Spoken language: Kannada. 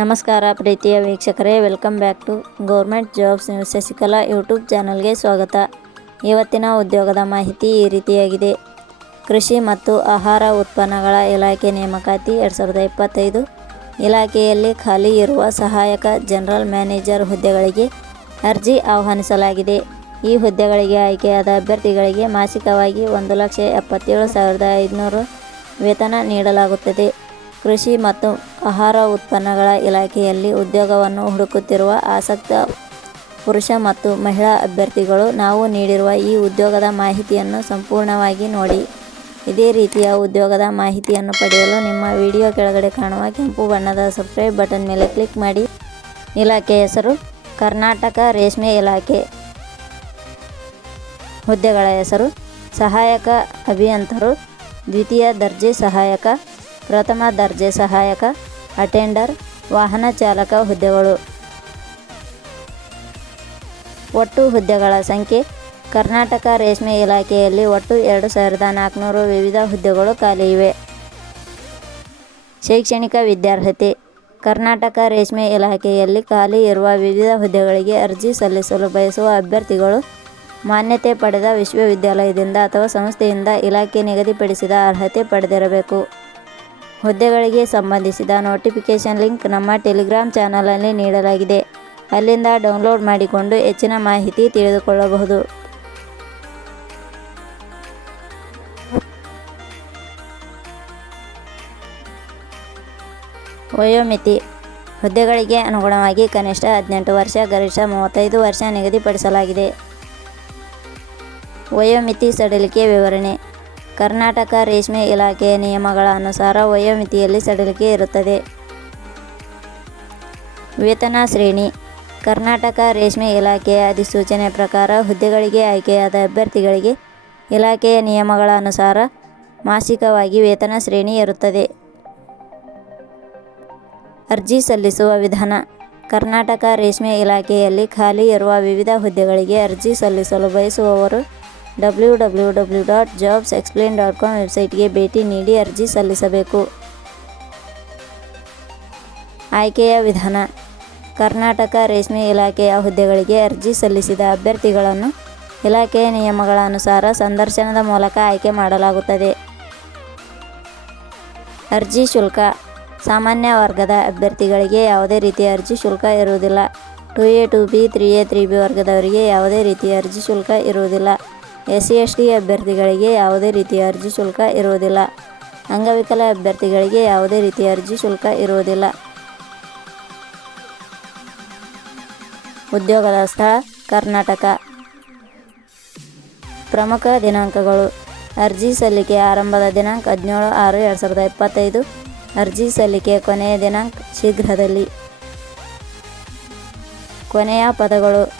ನಮಸ್ಕಾರ ಪ್ರೀತಿಯ ವೀಕ್ಷಕರೇ welcome back to government jobs news Shashikala YouTube ಚಾನಲ್ಗೆ ಸ್ವಾಗತ. ಇವತ್ತಿನ ಉದ್ಯೋಗದ ಮಾಹಿತಿ ಈ ರೀತಿಯಾಗಿದೆ. ಕೃಷಿ ಮತ್ತು ಆಹಾರ ಉತ್ಪನ್ನಗಳ ಇಲಾಖೆ ನೇಮಕಾತಿ ಎರಡು ಸಾವಿರದ ಇಪ್ಪತ್ತೈದು ಇಲಾಖೆಯಲ್ಲಿ ಖಾಲಿ ಇರುವ ಸಹಾಯಕ ಜನರಲ್ ಮ್ಯಾನೇಜರ್ ಹುದ್ದೆಗಳಿಗೆ ಅರ್ಜಿ ಆಹ್ವಾನಿಸಲಾಗಿದೆ. ಈ ಹುದ್ದೆಗಳಿಗೆ ಆಯ್ಕೆಯಾದ ಅಭ್ಯರ್ಥಿಗಳಿಗೆ ಮಾಸಿಕವಾಗಿ ಒಂದು ಲಕ್ಷ ಎಪ್ಪತ್ತೇಳು ಸಾವಿರದ ಐದುನೂರು ವೇತನ ನೀಡಲಾಗುತ್ತದೆ. ಕೃಷಿ ಮತ್ತು ಆಹಾರ ಉತ್ಪನ್ನಗಳ ಇಲಾಖೆಯಲ್ಲಿ ಉದ್ಯೋಗವನ್ನು ಹುಡುಕುತ್ತಿರುವ ಆಸಕ್ತ ಪುರುಷ ಮತ್ತು ಮಹಿಳಾ ಅಭ್ಯರ್ಥಿಗಳು, ನಾವು ನೀಡಿರುವ ಈ ಉದ್ಯೋಗದ ಮಾಹಿತಿಯನ್ನು ಸಂಪೂರ್ಣವಾಗಿ ನೋಡಿ. ಇದೇ ರೀತಿಯ ಉದ್ಯೋಗದ ಮಾಹಿತಿಯನ್ನು ಪಡೆಯಲು ನಿಮ್ಮ ವಿಡಿಯೋ ಕೆಳಗಡೆ ಕಾಣುವ ಕೆಂಪು ಬಣ್ಣದ ಸಬ್ಸ್ಕ್ರೈಬ್ ಬಟನ್ ಮೇಲೆ ಕ್ಲಿಕ್ ಮಾಡಿ. ಇಲಾಖೆ ಹೆಸರು ಕರ್ನಾಟಕ ರೇಷ್ಮೆ ಇಲಾಖೆ. ಹುದ್ದೆಗಳ ಹೆಸರು ಸಹಾಯಕ ಅಭಿಯಂತರು ದ್ವಿತೀಯ ದರ್ಜೆ ಸಹಾಯಕ, ಪ್ರಥಮ ದರ್ಜೆ ಸಹಾಯಕ, ಅಟೆಂಡರ್, ವಾಹನ ಚಾಲಕ ಹುದ್ದೆಗಳು. ಒಟ್ಟು ಹುದ್ದೆಗಳ ಸಂಖ್ಯೆ, ಕರ್ನಾಟಕ ರೇಷ್ಮೆ ಇಲಾಖೆಯಲ್ಲಿ ಒಟ್ಟು ಎರಡು ಸಾವಿರದ ನಾಲ್ಕುನೂರು ವಿವಿಧ ಹುದ್ದೆಗಳು ಖಾಲಿ ಇವೆ. ಶೈಕ್ಷಣಿಕ ವಿದ್ಯಾರ್ಹತೆ, ಕರ್ನಾಟಕ ರೇಷ್ಮೆ ಇಲಾಖೆಯಲ್ಲಿ ಖಾಲಿ ಇರುವ ವಿವಿಧ ಹುದ್ದೆಗಳಿಗೆ ಅರ್ಜಿ ಸಲ್ಲಿಸಲು ಬಯಸುವ ಅಭ್ಯರ್ಥಿಗಳು ಮಾನ್ಯತೆ ಪಡೆದ ವಿಶ್ವವಿದ್ಯಾಲಯದಿಂದ ಅಥವಾ ಸಂಸ್ಥೆಯಿಂದ ಇಲಾಖೆ ನಿಗದಿಪಡಿಸಿದ ಅರ್ಹತೆ ಪಡೆದಿರಬೇಕು. ಹುದ್ದೆಗಳಿಗೆ ಸಂಬಂಧಿಸಿದ ನೋಟಿಫಿಕೇಷನ್ ಲಿಂಕ್ ನಮ್ಮ ಟೆಲಿಗ್ರಾಮ್ ಚಾನಲಲ್ಲಿ ನೀಡಲಾಗಿದೆ. ಅಲ್ಲಿಂದ ಡೌನ್ಲೋಡ್ ಮಾಡಿಕೊಂಡು ಹೆಚ್ಚಿನ ಮಾಹಿತಿ ತಿಳಿದುಕೊಳ್ಳಬಹುದು. ವಯೋಮಿತಿ. ಹುದ್ದೆಗಳಿಗೆ ಅನುಗುಣವಾಗಿ ಕನಿಷ್ಠ ಹದಿನೆಂಟು ವರ್ಷ, ಗರಿಷ್ಠ ಮೂವತ್ತೈದು ವರ್ಷ ನಿಗದಿಪಡಿಸಲಾಗಿದೆ. ವಯೋಮಿತಿ ಸಡಿಲಿಕೆ ವಿವರಣೆ. ಕರ್ನಾಟಕ ರೇಷ್ಮೆ ಇಲಾಖೆಯ ನಿಯಮಗಳ ಅನುಸಾರ ವಯೋಮಿತಿಯಲ್ಲಿ ಸಡಿಲಿಕೆ ಇರುತ್ತದೆ. ವೇತನ ಶ್ರೇಣಿ. ಕರ್ನಾಟಕ ರೇಷ್ಮೆ ಇಲಾಖೆಯ ಅಧಿಸೂಚನೆ ಪ್ರಕಾರ ಹುದ್ದೆಗಳಿಗೆ ಆಯ್ಕೆಯಾದ ಅಭ್ಯರ್ಥಿಗಳಿಗೆ ಇಲಾಖೆಯ ನಿಯಮಗಳ ಅನುಸಾರ ಮಾಸಿಕವಾಗಿ ವೇತನ ಶ್ರೇಣಿ ಇರುತ್ತದೆ ಅರ್ಜಿ ಸಲ್ಲಿಸುವ ವಿಧಾನ. ಕರ್ನಾಟಕ ರೇಷ್ಮೆ ಇಲಾಖೆಯಲ್ಲಿ ಖಾಲಿ ಇರುವ ವಿವಿಧ ಹುದ್ದೆಗಳಿಗೆ ಅರ್ಜಿ ಸಲ್ಲಿಸಲು ಬಯಸುವವರು W W W dot jobs explain dot com ವೆಬ್ಸೈಟ್ಗೆ ಭೇಟಿ ನೀಡಿ ಅರ್ಜಿ ಸಲ್ಲಿಸಬೇಕು. ಆಯ್ಕೆಯ ವಿಧಾನ. ಕರ್ನಾಟಕ ರೇಷ್ಮೆ ಇಲಾಖೆಯ ಹುದ್ದೆಗಳಿಗೆ ಅರ್ಜಿ ಸಲ್ಲಿಸಿದ ಅಭ್ಯರ್ಥಿಗಳನ್ನು ಇಲಾಖೆಯ ನಿಯಮಗಳ ಅನುಸಾರ ಸಂದರ್ಶನದ ಮೂಲಕ ಆಯ್ಕೆ ಮಾಡಲಾಗುತ್ತದೆ. ಅರ್ಜಿ ಶುಲ್ಕ. ಸಾಮಾನ್ಯ ವರ್ಗದ ಅಭ್ಯರ್ಥಿಗಳಿಗೆ ಯಾವುದೇ ರೀತಿಯ ಅರ್ಜಿ ಶುಲ್ಕ ಇರುವುದಿಲ್ಲ. Two A two B, three A, three B ವರ್ಗದವರಿಗೆ ಯಾವುದೇ ರೀತಿಯ ಅರ್ಜಿ ಶುಲ್ಕ ಇರುವುದಿಲ್ಲ. ಎಸ್ ಸಿ ಎಸ್ ಟಿ ಅಭ್ಯರ್ಥಿಗಳಿಗೆ ಯಾವುದೇ ರೀತಿಯ ಅರ್ಜಿ ಶುಲ್ಕ ಇರುವುದಿಲ್ಲ. ಅಂಗವಿಕಲ ಅಭ್ಯರ್ಥಿಗಳಿಗೆ ಯಾವುದೇ ರೀತಿಯ ಅರ್ಜಿ ಶುಲ್ಕ ಇರುವುದಿಲ್ಲ. ಉದ್ಯೋಗದ ಸ್ಥಳ, ಕರ್ನಾಟಕ. ಪ್ರಮುಖ ದಿನಾಂಕಗಳು. ಅರ್ಜಿ ಸಲ್ಲಿಕೆ ಆರಂಭದ ದಿನಾಂಕ ಹದಿನೇಳು ಆರು ಎರಡು ಸಾವಿರದ ಇಪ್ಪತ್ತೈದು. ಅರ್ಜಿ ಸಲ್ಲಿಕೆ ಕೊನೆಯ ದಿನಾಂಕ ಶೀಘ್ರದಲ್ಲಿ. ಕೊನೆಯ ಪದಗಳು.